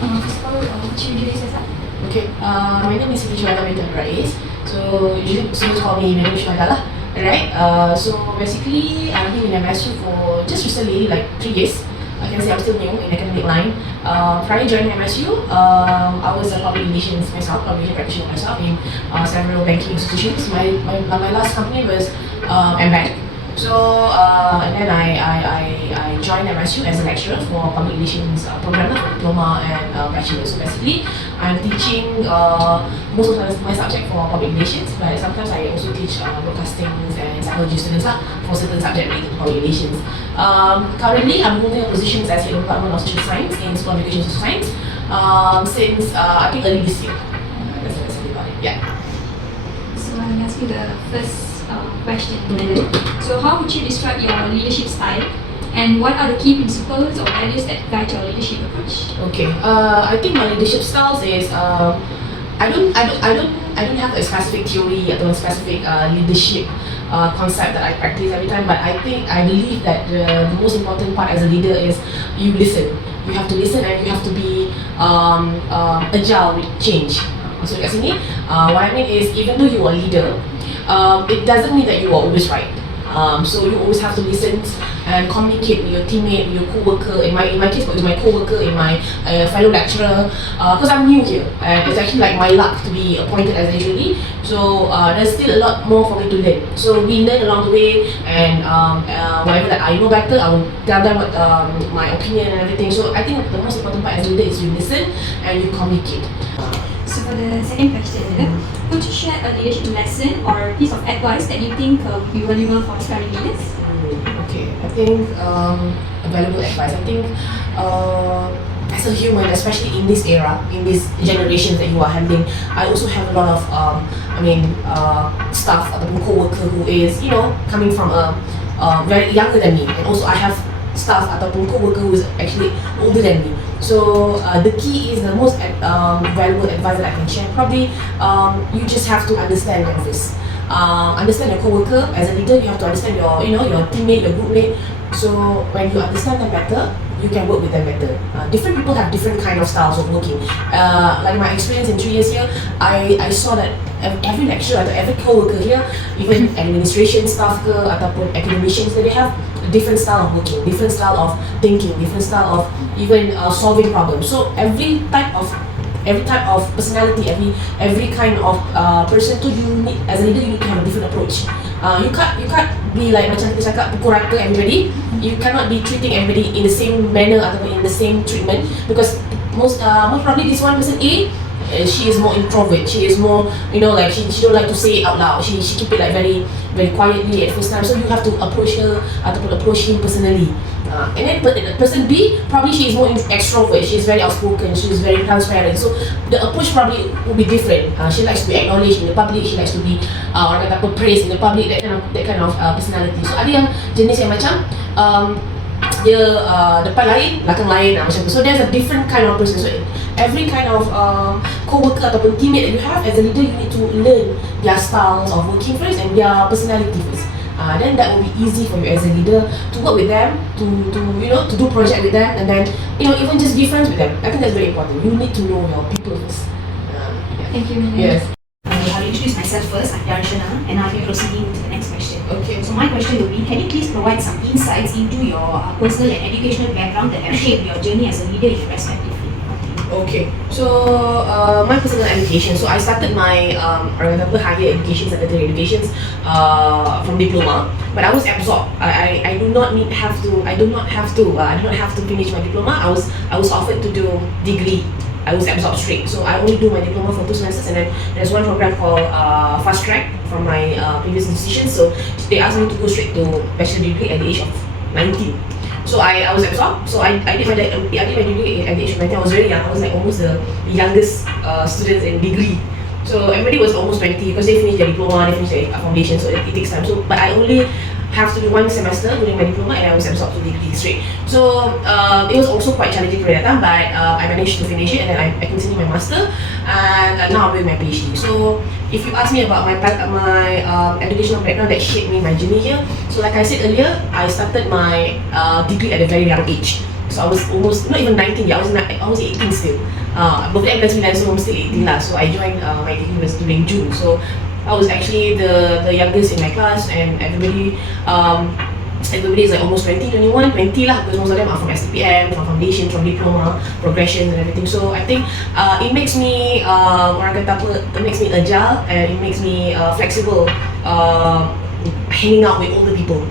First of all, would you introduce yourself? Okay, my name is Mpu Major Project. So usually students call me Mpu Major lah. Alright. So basically I've been in MSU for just recently, like 3 years. I can say I'm still new in academic line. Prior to joining MSU, I was a public relations myself, public relations practitioner myself in several banking institutions. My last company was Mbank. So and then I joined MSU as a lecturer for public relations program for diploma and bachelor. So basically, I'm teaching most of my subject for public relations, but sometimes I also teach broadcasting and psychology students for certain subject related to public relations. Currently, I'm holding a position as head of Department of Social Science in School of Education Social Science since I think early this year. That's about it. Yeah. So I'll ask you the first question. So how would you describe your leadership style, and what are the key principles or values that guide your leadership approach? Okay. I think my leadership styles is I don't have a specific theory or a specific leadership concept that I practice every time, but I believe that the most important part as a leader is you listen. You have to listen and you have to be agile with change. So kat sini, what I mean is, even though you are a leader, it doesn't mean that you are always right. So you always have to listen and communicate with your teammate, with your co-worker. In my case, with my co-worker, in my fellow lecturer, because I'm new here, and it's actually like my luck to be appointed as a HOD. So there's still a lot more for me to learn. So we learn along the way, and whatever that I know better, I will tell them what my opinion and everything. So I think the most important part as a leader is you listen and you communicate. So for the second question, could you share a leadership lesson or piece of advice that you think would be valuable for aspiring leaders? Okay, I think a valuable advice. I think as a human, especially in this era, in this generation that you are handling, I also have a lot of staff ataupun co-worker who is coming from a very younger than me, and also I have staff ataupun co-worker who is actually older than me. So the key is the most valuable advice that I can share. Probably you just have to understand your office. Understand your co-worker. As a leader, you have to understand your your teammate, your groupmate. So when you understand them better, you can work with them better. Different people have different kind of styles of working. Like my experience in 3 years here, I saw that every lecturer atau every co-worker here, even administration staff ke ataupun academicians, they have a different style of working, different style of thinking, different style of even solving problems. So every type of personality, every kind of person tu, you need, as a leader, you need to have a different approach. You can't be like macam kita cakap pukul rata everybody. You cannot be treating everybody in the same manner ataupun in the same treatment, because most probably this one person A, she is more introvert. She is more like she don't like to say it out loud. She keep it like very very quietly at first time. So you have to approach her ataupun approach him personally. And then person B, probably she is more extrovert. She is very outspoken. She is very transparent. So the approach probably will be different. She likes to be acknowledged in the public. She likes to be orang kata praised in the public. That kind of personality. So ada yang jenis yang macam dia depan lain, belakang lain macam tu. So there's a different kind of person. So every kind of co-worker ataupun teammate that you have as a leader, you need to learn their styles of working first and their personality first. Then that will be easy for you as a leader to work with them, to do project with them, and then even just be friends with them. I think that's very important. You need to know your people first. Thank you, Manu. Yes. I'll introduce myself first. I'm Darshana, and I'll be proceeding to the next question. Okay. So my question will be, can you please provide some insights into your personal and educational background that have shaped your journey as a leader in your respective field? Okay, so my personal education. So I started my higher education, secondary educations from diploma, but I was absorbed. I do not have to finish my diploma. I was offered to do degree. I was absorbed straight. So I only do my diploma for 2 semesters, and then there's one program called fast track from my previous institution. So they asked me to go straight to bachelor degree at the age of 19. So I was absorbed. So I did my degree at the age of 19. I was very young. I was like almost the youngest students in degree. So everybody was almost 20 because they finished their diploma, they finished their foundation. So it takes time. So but I only have to do 1 semester during my diploma, and I was absorbed to degree straight. So it was also quite challenging during that time, but I managed to finish it, and then I continued my master, and now I'm doing my PhD. So if you ask me about my educational background that shaped me, my journey here, so like I said earlier, I started my degree at a very young age. So I was almost not even 19 yet. I was 18 still. Birthday I'm 29, so I'm still 18 lah. So I joined my degree was during June. So I was actually the youngest in my class, and everybody is like almost 20, 21, 20 lah, because most of them are from STPM, from foundation, from diploma, progression and everything. So I think it makes me it makes me agile, and it makes me flexible, hanging out with older people.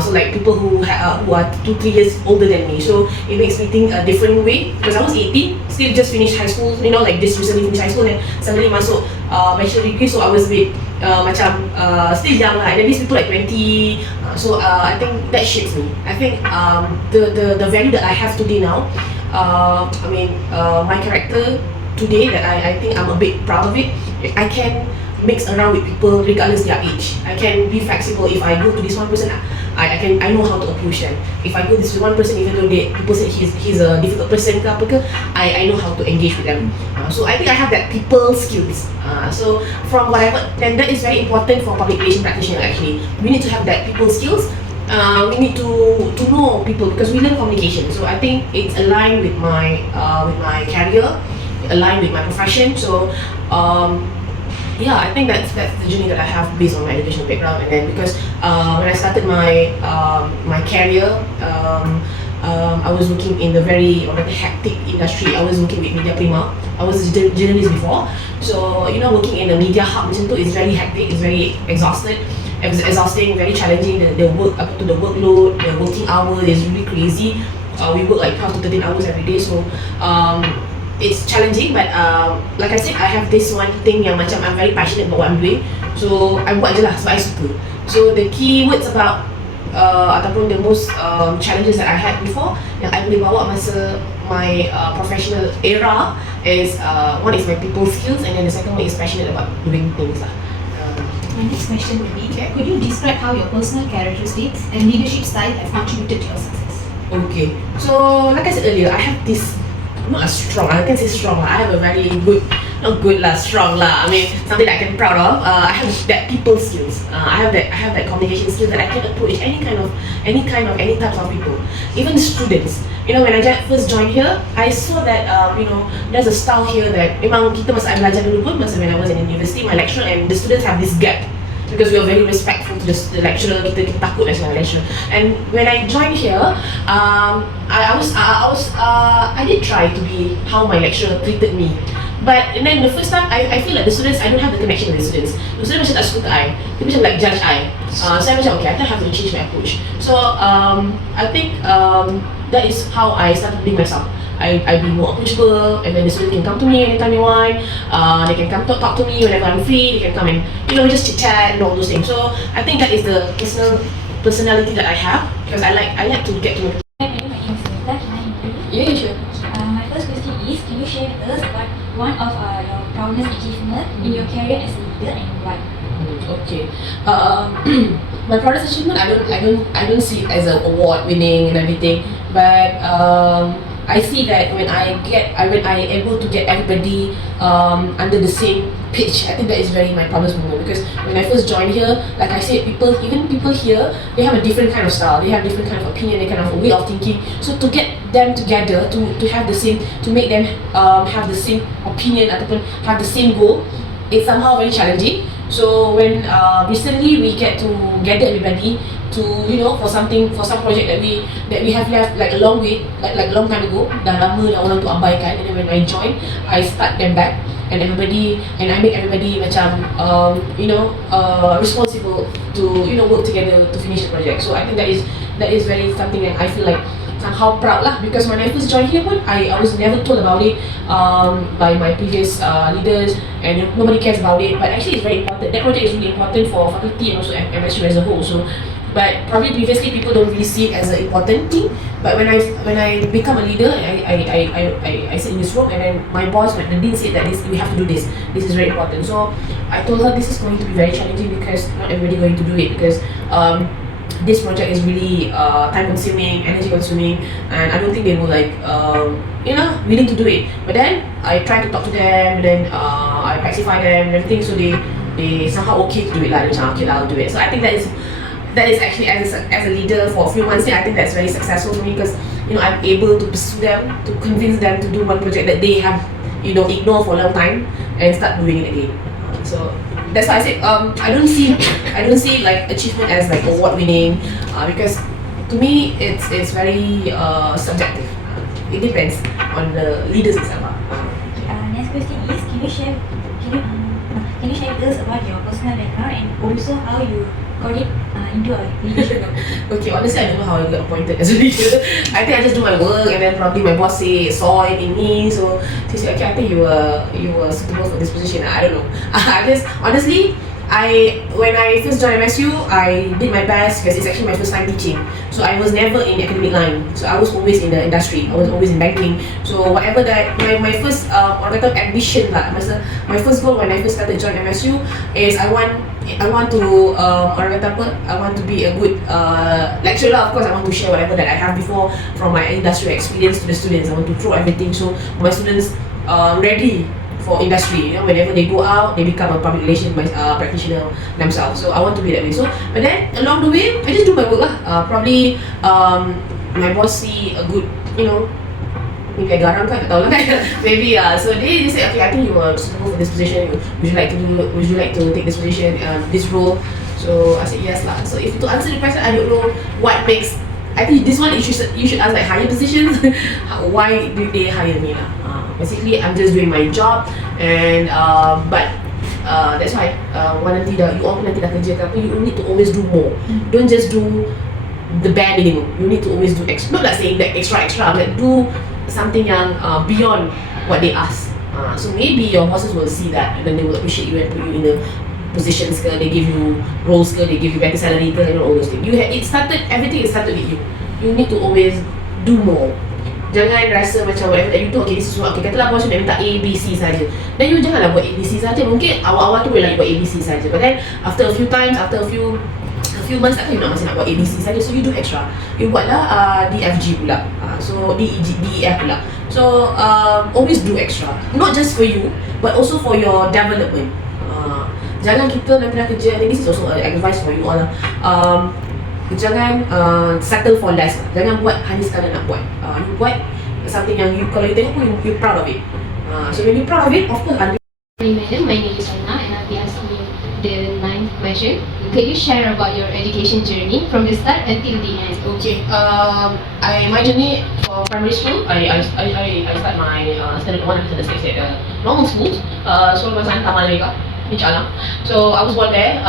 So like people who are 2-3 years older than me. So it makes me think a different way, because I was 18, still just finished high school, like just recently finished high school, and suddenly masuk bachelor degree. So I was a bit still young lah. And then these people like 20. So I think that shapes me. I think the value that I have today now, my character today, that I think I'm a bit proud of it. I can mix around with people regardless their age. I can be flexible. If I go to this one person, I know how to approach them. If I go this one person, even though people say he's a difficult person ke apa ke, I know how to engage with them. So I think I have that people skills. So from whatever, and that is very important for public relation practitioner actually. We need to have that people skills. We need to know people, because we learn communication. So I think it's aligned with my career, aligned with my profession. So yeah, I think that's the journey that I have based on my educational background. And then because when I started my career, I was working in the very hectic industry. I was working with Media Prima. I was a journalist before, so working in a media hub macam tu is very hectic. It's very exhausting, very challenging. The work up to the workload, the working hour is really crazy. We work like 12 to 13 hours every day. So it's challenging, but like I said, I have this one thing yang macam I'm very passionate about what I'm doing. So I buat je lah sebab I suka. So the key words about ataupun the most challenges that I had before yang I boleh bawa masa my professional era is one is my people skills, and then the second one is passionate about doing things lah. My next question would be, could you describe how your personal characteristics and leadership style have contributed to your success? Okay, so like I said earlier, I have this, not as strong, I can say strong lah. I have a very good, not good lah, strong lah. I mean, something that I can proud of. I have that people skills. I have that communication skills that I can approach any types of people, even students. When I first joined here, I saw that there's a style here that memang kita masa I belajar dulu pun, masa when I was in university, my lecturer and the students have this gap. Because we are very respectful to the lecturer, kita takut dengan lecturer. And when I joined here, I did try to be how my lecturer treated me. But and then the first time, I feel like the students, I don't have the connection with the students. The students macam tak suka I, dia macam like judge I. So I macam okay, I think I have to change my approach. So I think that is how I started being myself. I be more approachable, and then the student can come to me anytime they want. They can come talk to me whenever I'm free. They can come and just chit chat and all those things. So I think that is the personality that I have, because I like to get to know. Yeah, sure. My first question is, can you share with us about one of your proudest achievement in your career as a leader, and why? Okay. My proudest achievement, I don't see it as an award winning and everything, but I see that when I able to get everybody under the same pitch, I think that is very my proudest moment. Because when I first joined here, like I said, even people here, they have a different kind of style, they have different kind of opinion, they kind of a way of thinking. So to get them together, to have the same, to make them have the same opinion ataupun have the same goal, it's somehow very challenging. So when recently we get to gather everybody to for some project that we have left like a long way, like a long time ago, dah lama dah orang tu abaikan. And then when I join, I start them back, and I make everybody macam responsible to work together to finish the project. So I think that is very something that I feel like somehow proud lah, because when I first joined here pun, I was never told about it by my previous leaders, and nobody cares about it. But actually it's very important. That project is really important for faculty and also MSU as a whole. So but probably previously people don't really see it as an important thing. But when I become a leader, I sit in this room, and then my boss, the dean, said that we have to do this. This is very important. So I told her this is going to be very challenging, because not everybody going to do it, because this project is really time consuming, energy consuming, and I don't think they were like willing to do it. But then I try to talk to them, and then I pacify them and everything, so they somehow okay to do it. Like okay, I'll do it. So I think that is actually as a leader for a few months, I think that's very successful for me, because I'm able to pursue them, to convince them to do one project that they have ignored for a long time and start doing it again. So that's why I said I don't see like achievement as like award winning, because to me it's very subjective. It depends on the leaders itself. Next question is, can you share with us about your personal background and also how you got it into a leadership role? Okay, honestly, I don't know how I got appointed as a leader. I think I just do my work, and then probably my boss saw it in me, so he said, okay, I think you were suitable for this position. I don't know. I just honestly, when I first joined MSU, I did my best because it's actually my first time teaching. So I was never in the academic line. So I was always in the industry. I was always in banking. So whatever that my first ambition lah, my first goal when I first started join MSU is I want to I want to be a good lecturer. Of course, I want to share whatever that I have before from my industrial experience to the students. I want to throw everything so my students ready for industry. Whenever they go out, they become a public relations practitioner themselves. So I want to be that way. So, but then along the way, I just do my work lah. Probably my boss see a good, maybe I garang kan, tak tahu lah kan. Maybe so they say, okay, I think you are suitable for this position. Would you like to take this position, this role? So I said yes lah. So if to answer the question, I don't know what makes. I think this one you should ask like higher positions. Why did they hire me lah? Basically, I'm just doing my job, and but that's why you all nanti dah kerja ke apa, you need to always do more. Don't just do the bare minimum. You need to always do extra. Not like saying that extra, but do something yang beyond what they ask. So maybe your bosses will see that, and then they will appreciate you and put you in the positions ke, they give you roles ke, they give you better salary ke, all those things. Everything started with you. You need to always do more. Jangan rasa macam whatever that you do, okay, this is what, okay, katalah bos nak minta A, B, C saja. Then you janganlah buat A, B, C saja. Mungkin awal-awal tu boleh lagi buat A, B, C saja. But then after a few times, after a few months, takkan you masih nak buat A, B, C saja. So you do extra. You buatlah D, F, G pula. So D, E, F pula. So always do extra. Not just for you, but also for your development. Jangan kita nanti dah kerja, and this is also advice for you all lah. Jangan settle for less. Jangan buat hanya sekadar nak buat. You buat something yang kalau you tengok pun you proud of it. So when you proud of it, of course. Madam, my name is Aina, and I'll be asking you the 9th question. Can you share about your education journey from the start until the end? Okay. My journey for primary school, I start my standard 1 and standard 6 at normal schools. So masa Taman Mega. Incha Alam. So I was born there.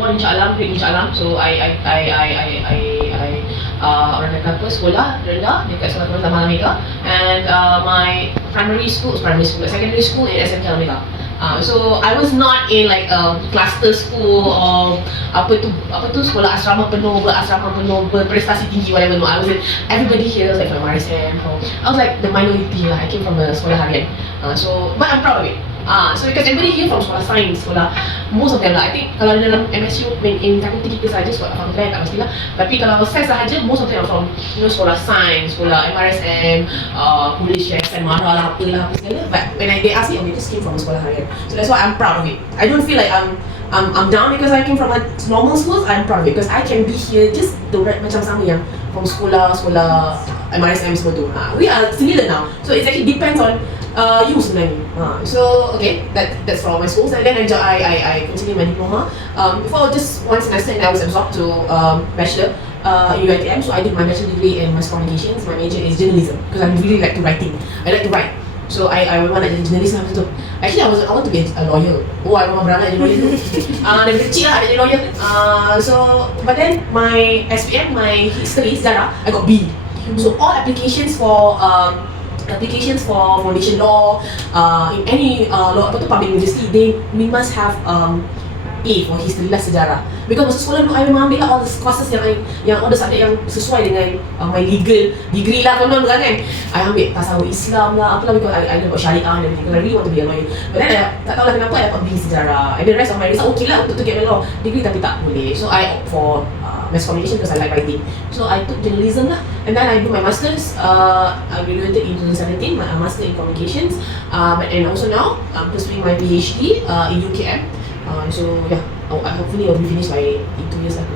Born in Incha Alam, Great Incha Alam. So I orang kata apa, sekolah rendah dekat Sekolah Taman Mega, and my secondary school in SMK Mega. So I was not in like a cluster school or apa tu sekolah asrama penuh berprestasi tinggi, whatever. No, I was in, everybody here was like from RSM. I was like the minority lah. I came from a sekolah harian. So but I'm proud of it. So because everybody here from sekolah sains, most of them lah. I think kalau dalam MSU in fakulti kita sahaja, sekolah fakulti lain tak pastilah. Tapi kalau sains sahaja, most of them are from sekolah sains, sekolah MRSM, Polish SN, marah lah, apa segala. But when they ask me, okay, just came from a sekolah harian. So that's why I'm proud of it. I don't feel like I'm down because I came from a normal schools. I'm proud of it because I can be here just the right macam sama yang from sekolah MRSM semua tu. We are similar now. So it actually depends on you sebenarnya. So okay, that's for all my schools, and then I continue my diploma. Before just one semester, and I was absorbed to bachelor in UiTM. So I did my bachelor degree in mass communications. My major is journalism because I really like to writing. I like to write. So I want to jadi journalist lah tu. Actually I want to be a lawyer. I memang beranak jadi lawyer tu. Dari kecil lah jadi lawyer. So but then my SPM, my history, sejarah, I got B. So all applications for foundation law, in any law public university, we must have A for history lah, sejarah. Because masa sekolah dulu, I memang ambil lah all the courses yang all the subject yang sesuai dengan my legal degree lah, kan. I ambil tasawuf Islam lah, apalah, because I know about syariah and everything, because I really want to be a lawyer. But then tak tahu lah kenapa I dapat B sejarah, and the rest of my result okay lah untuk get my law degree, tapi tak boleh. So I opt for mass communication because I like writing. So I took journalism lah, and then I do my masters. I graduated in 2017, my master in communications, and also now I'm pursuing my PhD in UKM. So yeah, hopefully I'll be finished by in 2 years lah.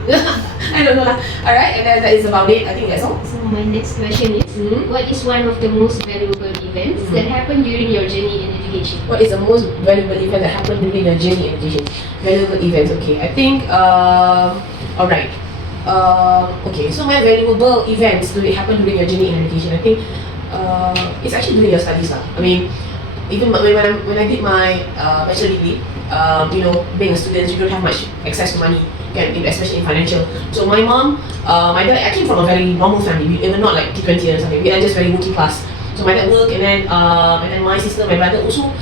I don't know lah. Alright, and then that is about it. I think that's all. So my next question is, what is one of the most valuable events that happened during your journey in education? What is the most valuable event that happened during your journey in education? Valuable events, okay. I think, alright. Okay, so my valuable events that happened during your journey in education, I think it's actually during your studies lah. I mean, even when I did my bachelor degree, you know, being a student, you don't have much access to money, especially in financial. So my mom, my dad, I came from a very normal family. We were not like T20 or something. We are just very working class. So my dad worked, and then my sister, my brother also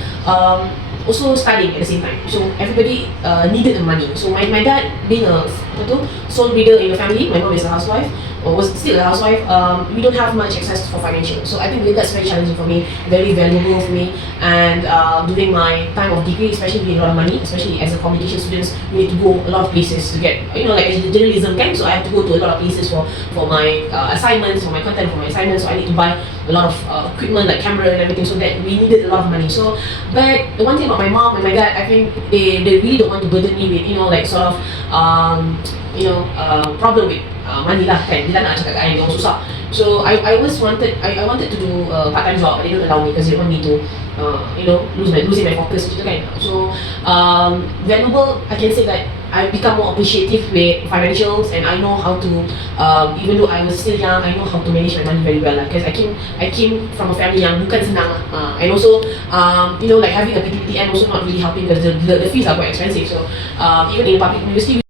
studying at the same time. So everybody needed the money. So my dad, being a sole breeder in the family, my mom is a housewife, or was still a housewife, we don't have much access for financial. So I think that's very challenging for me, very valuable for me. And during my time of degree, especially we need a lot of money, especially as a communication students, we need to go a lot of places to get, you know, like journalism camp. So I have to go to a lot of places for my assignments, for my content, for my assignments. So I need to buy a lot of equipment like camera and everything. So that we needed a lot of money. So, but the one thing about my mom and my dad, I think they really don't want to burden me with, you know, like sort of problem with money lah kan. Dia tak nak cakap kat I memang susah. So I always wanted to do a part-time job, but they don't allow me because they want me to losing my focus gitu kan. So valuable, I can say that I become more appreciative with financials, and I know how to even though I was still young, I know how to manage my money very well lah, because I came from a family yang bukan senang lah, and also like having a PTPTN also not really helping because the fees are quite expensive. So even in public university